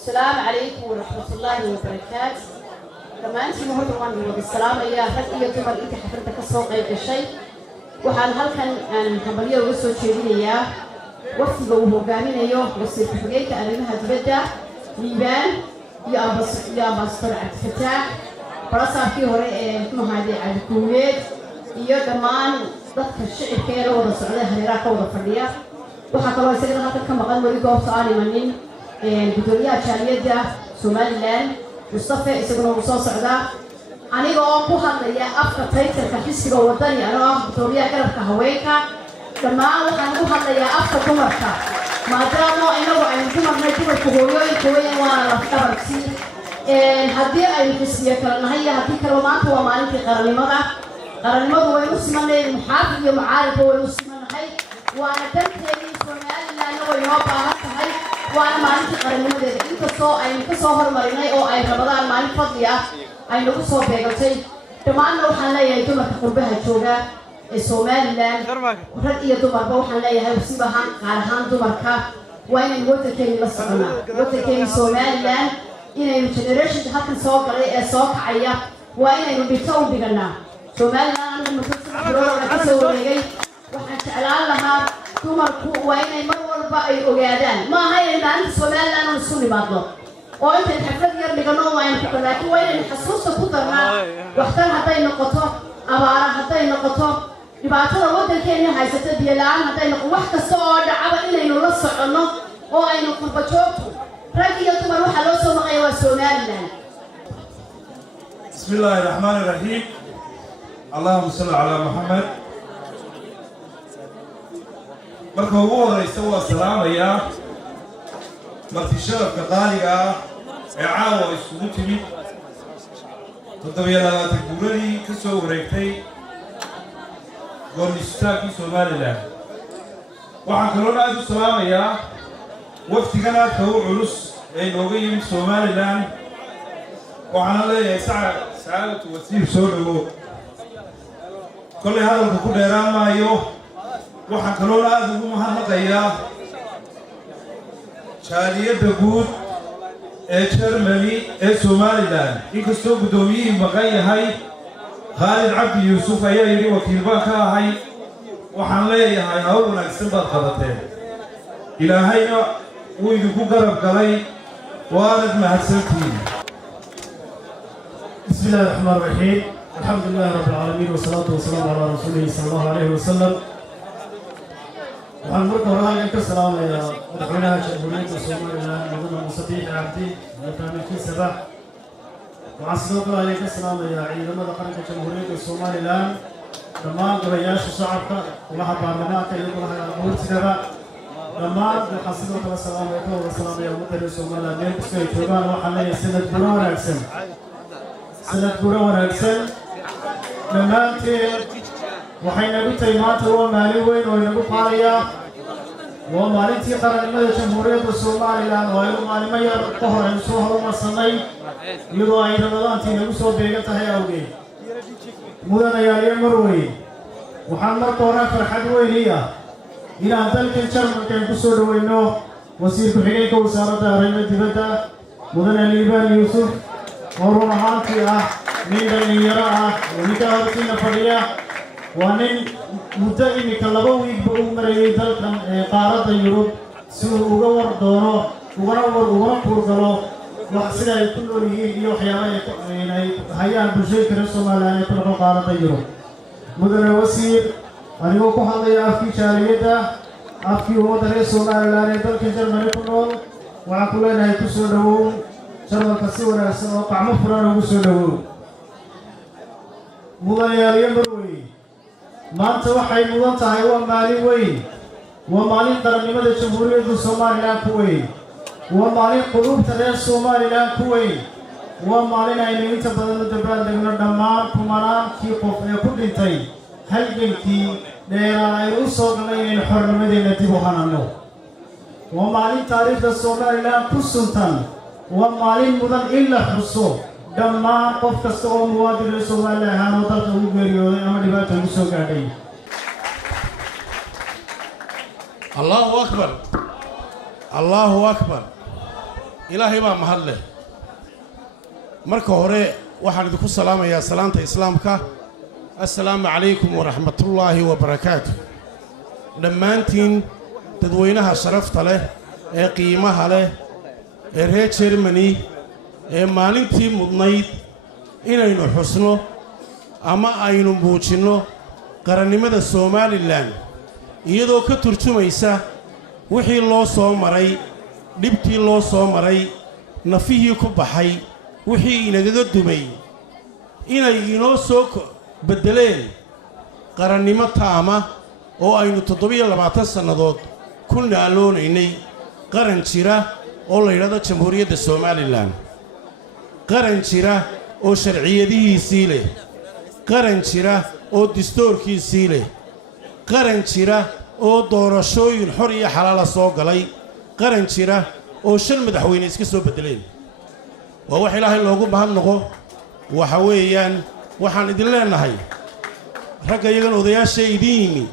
السلام عليكم ورحمة الله وبركاته. كمان في مهرة وانا بالسلام يا رجل يتمر انت حفرتك السوق أي شيء وحال هالكن حبليه وصل شيء يا وفد وهجامين يوم وصل حقيقة أنها تبدأ ليبان يا بس طلعت فتاة براسها في هراء مهادي على الكويت يا كمان ضد الشعب كيلو ورسولة هراء كورة فردية وحكوا يصير هذا كم قال ولي قوس عالي منين بدوريات شالية سوماليلاند مصطفى يسقون وصوص عدا أنا قام بوها يا أفكار تيتر كحسي ووطني أنا بدوريات كلام كهويكا لما أنا بوها يا أفكار كمركا ما داموا إنه عن كمرنا كمر كهوية وانا أفكار كثير هذه أي حسية كلام هي هذه كلمات هو ما أنت قرني هو يسمى المحافظ يوم عارف هو يسمى هاي وأنا تنتهي سوماليلاند ويوبا هاي وأنا ما أنت قرني مدري إنك صهر مريناي أو أي رمضان ما أنت فضيا أي نقص بيجتي كمان لو حنا يجتمع قربها الشوجا السوماليلاند ورد يجتمع بوحنا يهاي وسيبها على هان دمركا وين الوتر كين مسكنا وتر كين السوماليلاند إن الجنريشن هكذا سوق عيا وين بيتو بيجنا سوماليلاند المسلسل بروح كسور لجي وحنا تعلان لها دمركو وين مرور بقى أوجادان ما هي الآن السوماليلاند والسوني بعضهم وأنت الحفلات يرمي قنوم وين تقول لك وين الحسوس تقدرنا واختار هتاي نقطة أبارة هتاي نقطة يبعثنا ود الكيني هاي ستدي الآن هتاي نقطة واحدة صعد عبا إنه ينص عنه أو أي نقطة بتشوفه راجي يوم روح على سوما أيوة سوماليلاند. بسم الله الرحمن الرحيم. اللهم صل على محمد. marka ugu horeysa waa salaamaya marti sharafka qaaliga ee caawa isugu timid toddobaad guuradii ka soo wareegtay goonistaagii Soomaaliland waxaan kaloo aad u salaamayaa waftigan aadka u culus ee nooga yimid Soomaaliland waxaan leeyahay saacadatu wasiir soo dhawo kolley hadalka ku dheeraan maayo waxaan kaloo aad ugu mahadnaqayaa jaaliyadda guud ee Germany ee Soomaaliland inkastoo gudoomiyihii maqan yahay Khalid Cabdi Yuusuf ayaa yidhi wakiil baan ka ahay waxaan leeyahay hawl wanaagsan baad qabateen ilaahayna wuu idinku garab galay waanad mahadsantihiin. بسم الله الرحمن الرحيم الحمد لله رب العالمين والصلاة والسلام على رسوله صلى الله عليه وسلم. waxaan marka hore halkan ka salaamayaa madaxweynaha jamhuuriyadda Soomaaliland mudane Muuse Biixi Cabdi madaxweynihiisa waxaan sidoo kale ka salaamayaa ciidamada qaranka jamhuuriyadda Soomaaliland dhammaan golayaasha shacabka golaha baarlamaanka iyo golaha guurtida dhammaan waxaan sidoo kale salaamayaa ummadda Soomaaliland meel kasta ay joogaan waxaan leeyahay sanad guuro wanaagsan dhammaanteen waxay nagu tahay maanta waa maalin weyn oo inagu qaadaya waa maalintii qarannimada jamhuuriyadda Soomaaliland oo aynu maalimo yar ka hor aynu soo horumarsanay iyadoo ay ramadaantii nagu soo beegan tahay awgeed mudanayaal marwey waxaan marka hore farxad weyn ah inaan dalkan Jarmalka ku soo dhaweyno wasiir ku-xigeenka wasaaradda arrimaha dibadda mudane Liibaan Yuusuf oo run ahaantii ah nin dhalinyaro ah oo ninka hortiina fadhiya waa nin muddo imika 2 wiigba u marayay dalkan qaaradda Yurub si uu uga war doono ugana kurgalo wax sida ay ku nool yihiin iyo waxyaabaha ay hayaan bulshada Soomaaliyeed ee ku qaaradda Yurub mudane wasiir anigoo ku hadlaya afkii jaaliyadda afkii ummadda Soomaaliland ee dalka Jarmalka ku nool waxaan ku leenahay ku soo dhawow Jarmalka si wanaagsan oo qacmo furan ugu soo dhawow mudanayaal marwey maanta waxay mudan tahay waa maalin weyn waa maalin qarannimada jamhuuriyadda Soomaaliland ku weyn waa maalin qulubta reer Soomaaliland ku weyn waa maalin aynu inta badan u dabaaldegno dhammaan kumanaankii qof ee ku dhintay halgankii dheeraa ay u soo galay inaynu xornimadeena dib u hanano waa maalin taariikhda Soomaaliland ku suntan waa maalin mudan in la xuso dhammaan qof kasta oo muwaadin Soomaaliland ahaan oo dalka ugu geeriyooday ama dhibaato ugu soo gaadhay. Allahu akbar ilaahay baa mahad leh marka hore waxaan idinku salaamayaa salaanta islaamka assalaamu calaykum waraxmatullaahi wabarakaatu dhammaantiin dadweynaha sharafta leh ee qiimaha leh ee reer Germany ee maalintii mudnayd inaynu xusno ama aynu muujinno qarannimada Somaliland iyadoo ka turjumaysa wixii loo soo maray dhibtii loo soo maray nafihii ku baxay wixii inagaga dumay inay inoo soo bedeleen qarannimo taama oo aynu 7 sannadood ku naaloonaynay qaran jira oo la yidhaahdo jamhuuriyadda Somaliland qaran jira oo sharciyadihiisii leh qaran jira oo dastuurkiisii leh qaran jira oo doorashooyin xor iyo xalaal soo galay qaran jira oo 5 madaxweyne iska soo bedeleen waa wax ilaahay loogu mahadnaqo waxa weeyaan waxaan idin leenahay ragga iyagan odayaasha idin yimi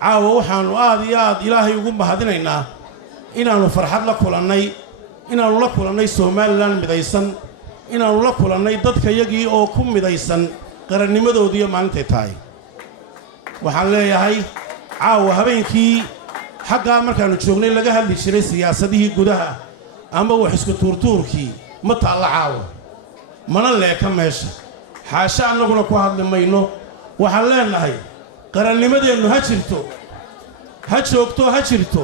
caawa waxaanu aad iyo aad ilaahay ugu mahadinaynaa inaanu farxad la kulannay inaanu la kulannay Somaliland midaysan inaanu la kulannay dadka iyagii oo ku midaysan qarannimadoodii maanta tahay waxaan leeyahay caawa habeenkii xagga markaanu joognay laga hadli jiray siyaasadihii gudaha ama wax isku tuurtuurkii ma taala caawa mana leeka meesha xaasha annaguna ku hadli mayno waxaan leenahay qarannimadeennu ha jirto ha joogto ha jirto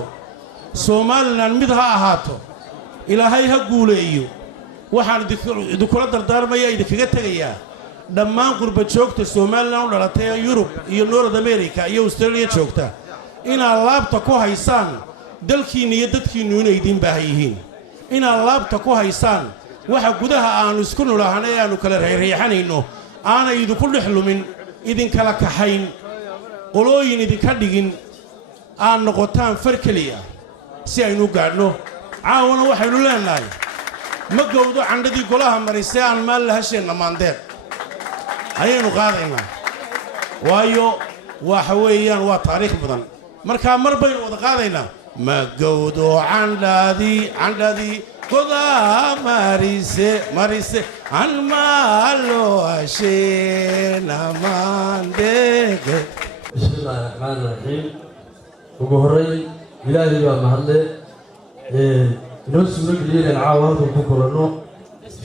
Somaliland mid ha ahaato ilaahay ha guuleeyo waxaan idinkula dardaarmaya idinkaga tagayaa dhammaan qurba joogta Somaliland u dhalatay Yurub iyo North America iyo Australia joogta inaad laabta ku haysaan dalkiina iyo dadkiinu inay idin baahan yihiin inaad laabta ku haysaan waxa gudaha aanu isku nulahanay aanu kala reexanayno aanay idinku dhexlumin idin kala kaxayn qolooyin idinka dhigin aan noqotaan far kaliya si aynu gaadhno caawana waxaynu leenahay ma gowdo candadii golaha marisay aan maal la hasheenna maandeed ayaynu qaadaynaa waayo waxa weeyaan waa taariikh badan markaa mar baynu wada qaadaynaa ma gowdo candadii golaha marise aan maal loo hasheenna maandeed بسم الله الرحمن الرحيم وجهري إلهي ومهله نفس الرجل العوض وكلنا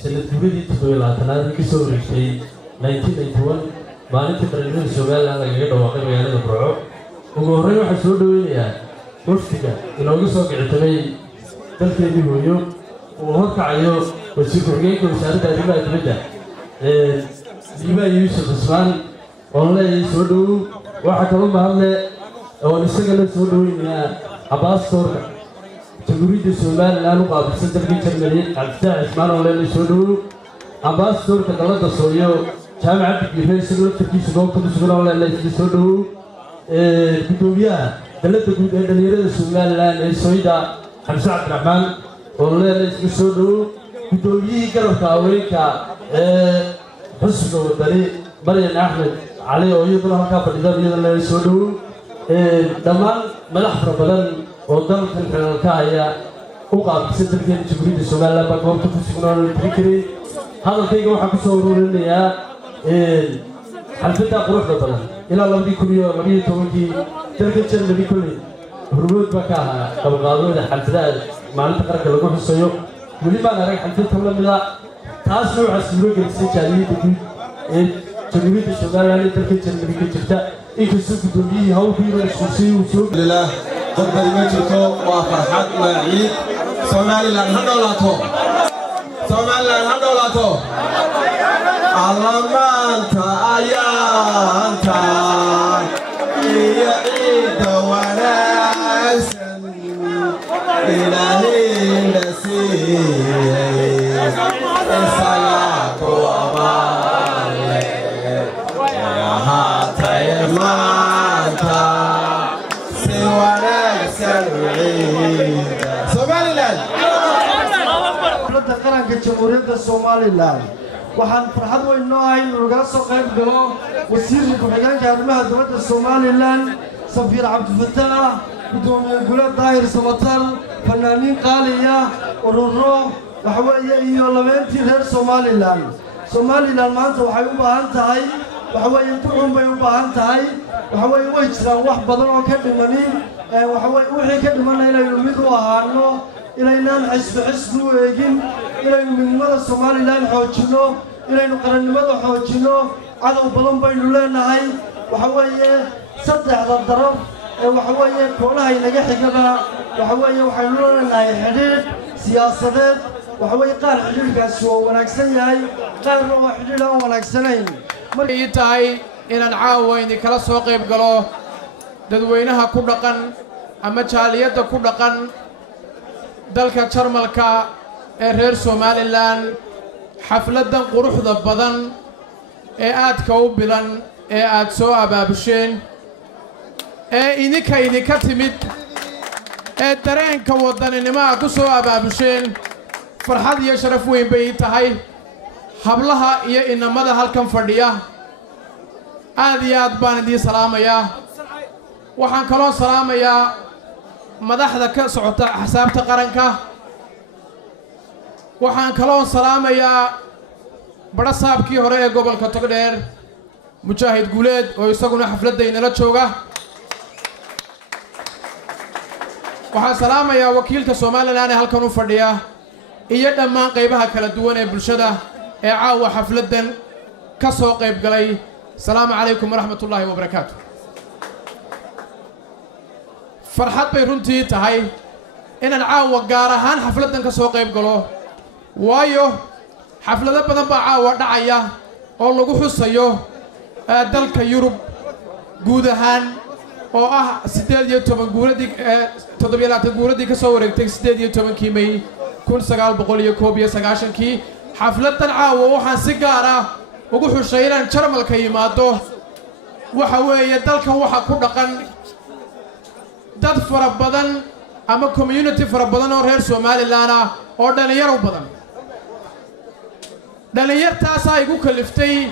سنة بدي تقول تنادي كسور شيء 1991 ما نتقدر نقول سؤال هذا غير واقع يعني نبرعه وجهري وحسود وياه مفتكر إنه قصة قعدتني تلقي بيهويو وهك عيو وسيكون وسارد هذه ما تبدأ ديما يوسف عثمان والله يسودو waxaa kaloo mahadle oo isagana soo dhaweynaya abaastoorka jamhuuriyadda Somaliland u qaabilsan dalka Germany Cabditax Ismaan oo leeyahay soo dhawo abaastoorka dalada Soomaaliya jaamacadda University of Turkish goobta sugan oo leeyahay soo dhawo gudoomiyaha dalada guud ee dhalinyarada Somaliland ee Sooyda Xamse Cabdiraxmaan oo leeyahay soo dhawo gudoomiyihii garabka haweenka xusbiga wadani Maryan Axmed علي ويقول لهم كافر إذا بيدنا يسودو دمان ملح فربدن ودم في الكاية وقع بسنتر كين جبريل السؤال لا بقوم تفسرون الفكري هذا الشيء هو حكي صورون لي يا حلفت أقرب مثلا إلى الله بيكون يوم ما بيتوجي تركتشن اللي بيكون ربوت بكاها طب قالوا ده حلفت ما نتقرأ كلامه في السيوف ولي ما نرى حلفت هم لما تاسلوا عسلوا جلسة جالية تقول جمهورية Somaliland dalka Germany ka jirta inkastoo gudoomiyaha hawlkiisa iskuusii uu soo lillah dad badan ma jirto waa farxad waa ciid Somaliland ha dhoolaato allamaanta ayaanta iyo ciidda wanaagsan ilaahay la siiyey isaga ku abaale Somaliland qaranka jamhuuriyadda Somaliland waxaan farxad weyn noo ahay inuu naga soo qayb galo wasiirka ku-xigeenka arrimaha dowladda Somaliland Safiir Cabdifataax gudoomiye golaha daahir Samatar fanaaniin qaaliya ururo وحوي يولمنتي غير سومالي لاند ما أنت وحي وبهانتهاي وحوي ينتقون بيوبهانتهاي وحوي ويجرا wax badan oo ka dhimanin waxaway wixii ka dhimanay inaynu mid u ahaano inaynaan xisbi u eegin inaynu midnimada Soomaaliland xoojino inaynu qarannimada xoojino cadow badan baynu leenahay waxaway saddexda daraf waxaway koolaha inaga xigaba waxaway waxaynu leenahay xiriir siyaasadeed waxaway qaar xiriirkaas oo wanaagsan yahay qaarna waa xiriir aan wanaagsanayn markay tahay inaan caawayni kala soo qayb galo dadweynaha ku dhaqan ama jaaliyadda ku dhaqan dalka Jarmalka ee reer Somaliland xafladan quruxda badan ee aadka u bilan ee aad soo abaabusheen ee idinka timid ee dareenka wadaninimo ku soo abaabusheen farxad iyo sharaf weyn bay tahay hablaha iyo inamada halkan fadhiya aad iyo aad baan idin salaamayaa waxaan kaloo salaamayaa madaxda ka socota xisaabta qaranka waxaan kaloo salaamayaa barasaabkii hore ee gobolka Togdheer Mujaahid Guuleed oo isaguna xafladayna jooga waxaan salaamayaa wakiilka Soomaaliland ee halkan u fadhiya iyo dhammaan qaybaha kala duwan ee bulshada ee caawa xafladan ka soo qayb galay السلام عليكم ورحمة الله وبركاته فرحات بيرونتي تهاي إن العاوة جارهان حفلة كسوق يبقلو وايو حفلة بدن بعاوة دعية أو لغو حسيو دلك يوروب جودهان أو سيدال يوتوبن جوردي تدبيرات جوردي كسورك تك سيدال يوتوبن كيمي كل سجال بقول يكوبيا سجاشن كي حفلة العاوة وحن سجارة وقولوا شيئاً شرمل كيماتو وحوي دلك وح كردقان دد فربضن أما community فربضن أو Somaliland أو دنيار وبضن دنيار تاسا يقول كلفتي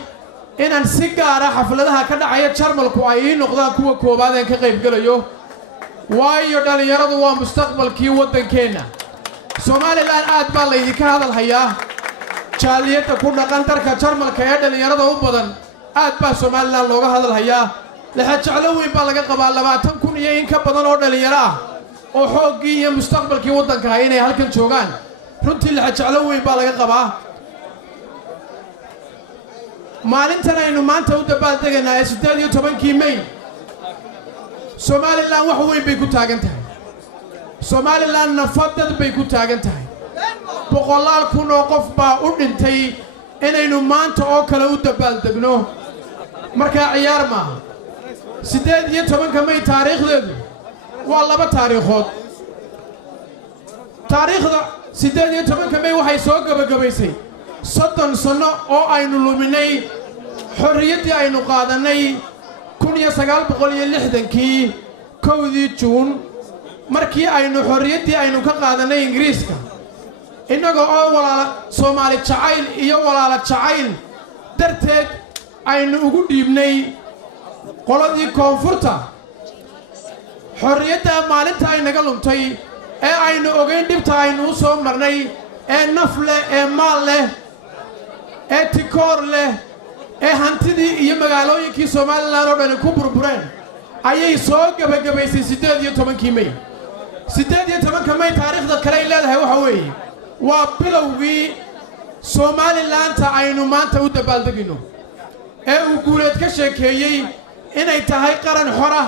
إن السجارة حفلتها كذا عيد شرمل كوعين نقطة كوا بعدين كقيب قليو واي دنيار ذو مستقبل كي ودن كينا Somaliland أتبع لي كهذا الحياة جالية كنا قنتر كشرمل كيادة ليرد وبدن أتبع Somaliland لوجه هذا الحياة لحد شعلوا يبالغ قبل لما تكون يين كبدن أو دليرة أو حقي مستقبل كي ودن كهينة هالكن شوغان رنتي لحد شعلوا يبالغ قبل مالنتنا إنه ما أنت ودبال تجنا يستديو تبان كيمين Somaliland وحوي بيكو تاجنته Somaliland نفضل بيكو تاجنته boqolaal kun oo qof baa u dhintay inaynu maanta oo kale u dabaal degno marka ciyaar ma 18 May taariikhdeedu waa laba taariikhood taariikhda 18 May waxay soo gabagabaysay 30 sano oo aynu luminay xorriyadii aynu qaadanay 1960kii 1 Juun markii aynu xorriyadii aynu ka qaadanay Ingiriiska إنك أول Somali شعيل إياه ولا شعيل درتك أين وجود يبني قلدي كونفورتا حريتها مالتها أين قالوا تي أين أوجين دبتها أين وصوم مرني نفله ماله تكور له هنتدي يمقالوا يكي Somali لا ربنا كبر برين أيه سوق بجبيسي 18 كيمي 18 كيمي تاريخ ذكرى الله هو حوي وبلوغي Somaliland aynu maanta u dabaaldegino ee uu guuleed ka sheekeeyay inay tahay qaran xor ah